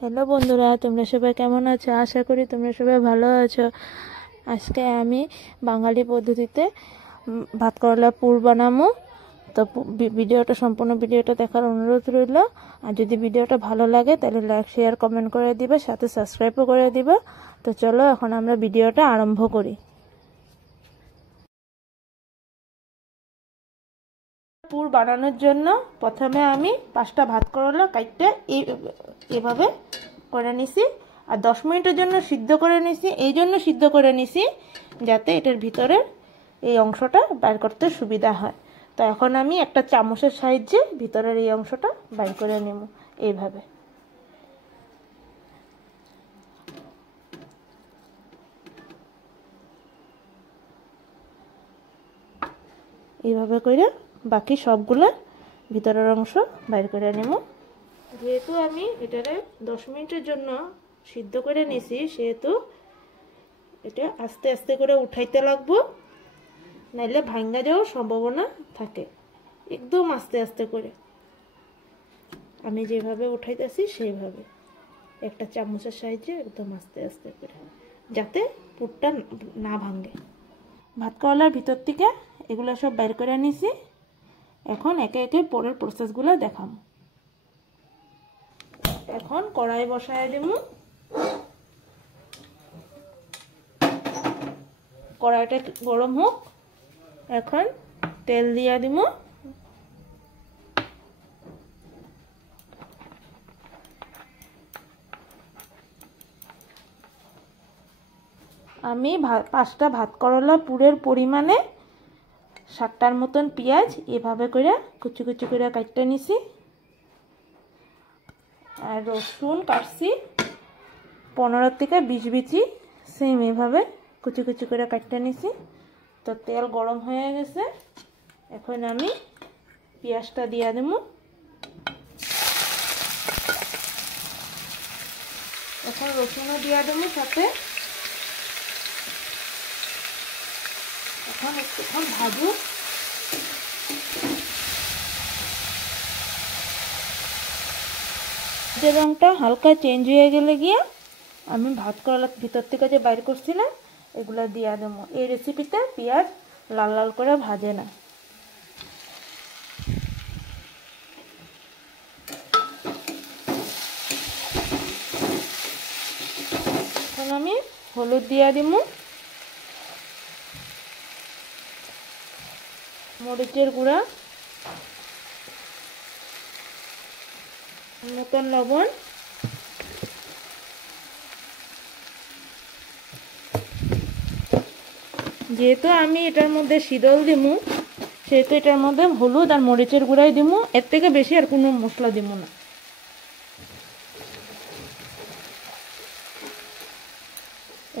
Hello বন্ধুরা, তোমরা সবাই কেমন আছো? আশা করি তোমরা সবাই ভালো আছো। আজকে আমি বাঙালি পদ্ধতিতে ভাত করলা পুর বানাবো। তো ভিডিওটা সম্পূর্ণ ভিডিওটা দেখার অনুরোধ রইল। আর যদি ভিডিওটা ভালো লাগে তাহলে লাইক শেয়ার কমেন্ট করে দিবে, সাথে সাবস্ক্রাইবও করে দিবে। তো চলো এখন আমরা ভিডিওটা আরম্ভ করি। পুর বানানোর জন্য প্রথমে আমি 5টা ভাত করলা কাটতে এইভাবে করে নিছি। আর 10 মিনিটের জন্য সিদ্ধ করে নিছি। এই জন্য সিদ্ধ করে নিছি যাতে এটার ভিতরে এই অংশটা বের করতে সুবিধা হয়। তো এখন আমি একটা চামচের সাহায্যে ভিতরের এই অংশটা বের করে নেব। এইভাবে এইভাবে করে বাকি সবগুলো ভিতরের অংশ বের করে নেব। যেহেতু আমি এটারে 10 মিনিটের জন্য সিদ্ধ করে নিছি, সেহেতু এটা আস্তে আস্তে করে উঠাইতে লাগবো, নাইলে ভাঙ্গা যাওয়ার সম্ভাবনা থাকে। একদম আস্তে আস্তে করে আমি যেভাবে উঠাইতেছি সেইভাবে একটা চামচের সাহায্যে একদম আস্তে আস্তে করে, যাতে পুরটা না ভাঙে। ভাত করলার ভিতর থেকে এগুলো সব বের করে নিছি। এখন একে একে পরের প্রসেসগুলো দেখাম। এখন কড়াই বসায় দিব। কড়াইটা গরম হোক। এখন তেল দিয়া দিব। আমি 5টা ভাত করলা পুরের পরিমাণে 7টার মতন পেঁয়াজ এভাবে করে কুচি কুচি করে কাটতে নিছি। আর রসুন কাটছি 15 থেকে 20 বিচি, সেম এভাবে কুচি কুচি করে কাটতে নিছি। তো তেল গরম হয়ে গেছে। এখন আমি পেঁয়াজটা দিয়ে দেব। এখন রসুনও দিয়ে দেবো সাথে। এখন একটুক্ষণ ভাজু। যে রঙটা হালকা চেঞ্জ হয়ে গেলে গিয়ে আমি ভাত করলা ভিতর থেকে যে বাইর করছিলাম এগুলা দিয়ে দেবো। এই রেসিপিতে পেঁয়াজ লাল লাল করে ভাজে না। এখন আমি হলুদ দিয়ে দিব, মরিচের গুঁড়া, মতন লবণ, যেহেতু আমি এটার মধ্যে শীতল দিব, সেহেতু এটার মধ্যে হলুদ আর মরিচের গুঁড়াই দিব। এর থেকে বেশি আর কোনো মশলা দিব না।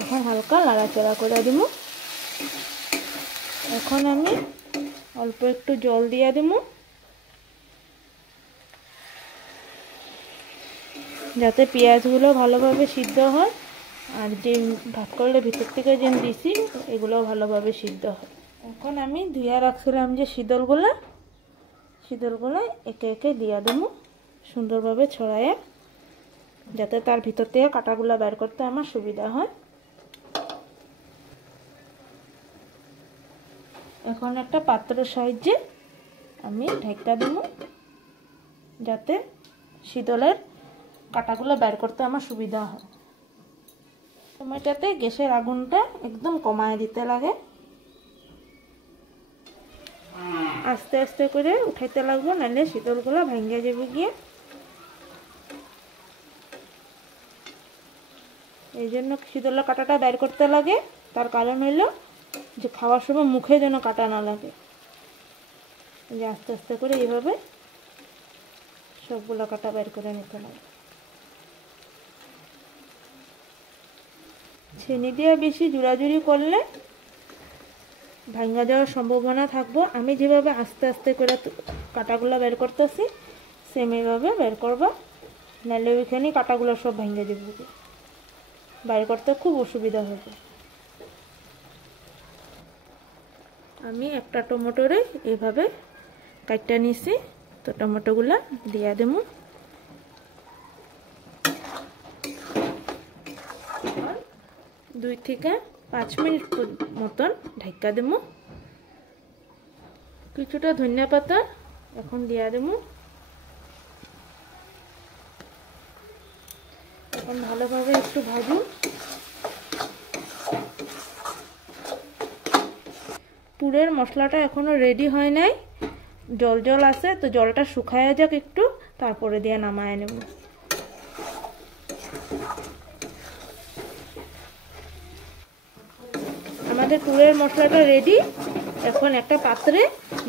এখন হালকা নাড়াচাড়া করে দিব। এখন আমি অল্প একটু জল দিয়ে দিব, যাতে পেঁয়াজগুলো ভালোভাবে সিদ্ধ হয় আর যে ভাত করলে ভিতর থেকে যে দিছি এগুলো ভালোভাবে সিদ্ধ হয়। এখন আমি ধুয়ে রাখছিলাম যে শীতলগুলো একে একে দিয়ে দেবো, সুন্দরভাবে ছড়ায়, যাতে তার ভিতর থেকে কাঁটাগুলো বের করতে আমার সুবিধা হয়। এখন একটা পাত্রের সাহায্যে আমি ঢাকা দেবো, যাতে শীতলের কাঁটাগুলো বের করতে আমার সুবিধা হয়। সময়টাতে গ্যাসের আগুনটা একদম কমায় দিতে লাগে। আস্তে আস্তে করে উঠাইতে লাগবো, নাহলে শীতলগুলো ভেঙে যাবে গিয়ে। এই জন্য শীতলের কাঁটাটা বের করতে লাগে। তার কারণ হইল যে খাওয়ার সময় মুখে যেন কাটা না লাগে। যে আস্তে আস্তে করে এইভাবে সবগুলো কাঁটা বের করে নিতে লাগে। ছেনি দিয়ে বেশি জোড়াজুড়ি করলে ভাঙা যাওয়ার সম্ভাবনা থাকবো। আমি যেভাবে আস্তে আস্তে করে কাঁটাগুলো বের করতেছি সেম এইভাবে বের করবা, নাহলে ওইখানে কাঁটাগুলো সব ভেঙে দেবো, বের করতে খুব অসুবিধা হবে। আমি একটা টমেটোরে এইভাবে কাটটা নিছি। তো টমেটোগুলো দিয়ে দেবো। 2 থেকে 5 মিনিট মতন ঢাকা দেবো। কিছুটা ধনিয়া পাতা এখন দিয়া দেবো। এখন ভালোভাবে একটু ভাজুন। পুরের মশলাটা এখনো রেডি হয় নাই, জল জল আছে, তো জলটা শুকায় যাক একটু, তারপরে দিয়ে নামায় নেব। আমাদের পুরের মশলাটা রেডি। এখন একটা পাত্রে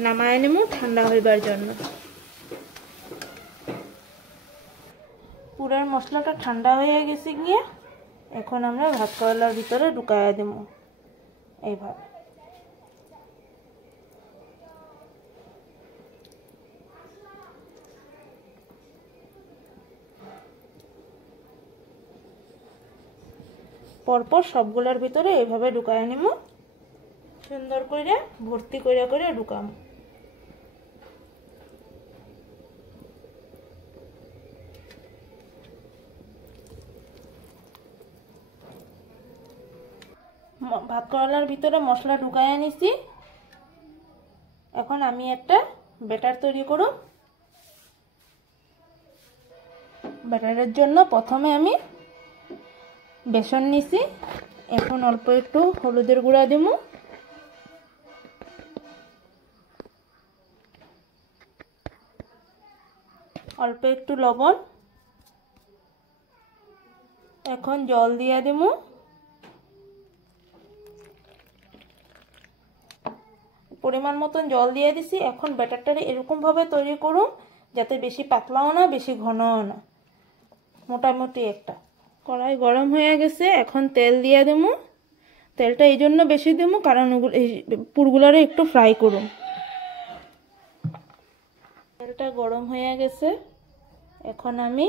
নামায় নেব ঠান্ডা হইবার জন্য। পুরের মশলাটা ঠান্ডা হয়ে গেছে গিয়ে এখন আমরা ভাত করলার ভিতরে ঢুকায়া দেব এইভাবে। পরপর সবগুলোর ভিতরে এইভাবে ঢুকায় নেব, সুন্দর করে ভর্তি করে করে ঢুকাম। ভাত করলার ভিতরে মশলা ঢুকায় নিছি। এখন আমি একটা ব্যাটার তৈরি করব। ব্যাটারের জন্য প্রথমে আমি বেসন নিছি, এখন অল্প একটু হলুদের গুঁড়া দেবো, অল্প একটু লবণ, এখন জল দিয়ে দেবো। পরিমাণ মতন জল দিয়ে দিছি। এখন ব্যাটারটা এরকম ভাবে তৈরি করুন যাতে বেশি পাতলাও না বেশি ঘনও না, মোটামুটি একটা। কড়াই গরম হয়ে গেছে, এখন তেল দিয়ে দেবো। তেলটা এই জন্য বেশি দেবো কারণ এই পুরগুলারে একটু ফ্রাই করুন। তেলটা গরম হয়ে গেছে, এখন আমি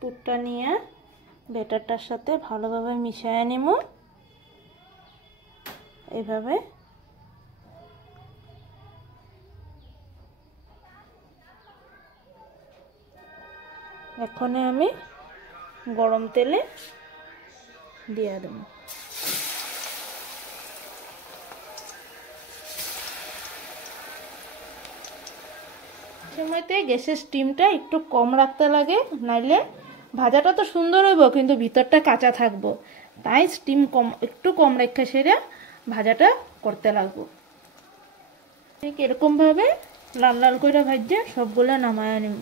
পুরটা নিয়ে ব্যাটারটার সাথে ভালোভাবে মিশিয়ে নেব এইভাবে। এখন আমি গরম তেলে দিয়ে দেব। সময়তে গ্যাসের স্টিমটা একটু কম রাখতে লাগে, নাইলে ভাজাটা তো সুন্দর হইব কিন্তু ভিতরটা কাঁচা থাকবো। তাই স্টিম কম, একটু কম রেখে সেটা ভাজাটা করতে লাগবো। ঠিক এরকম ভাবে লাল লাল করে ভাজা সবগুলো নামায় নেব।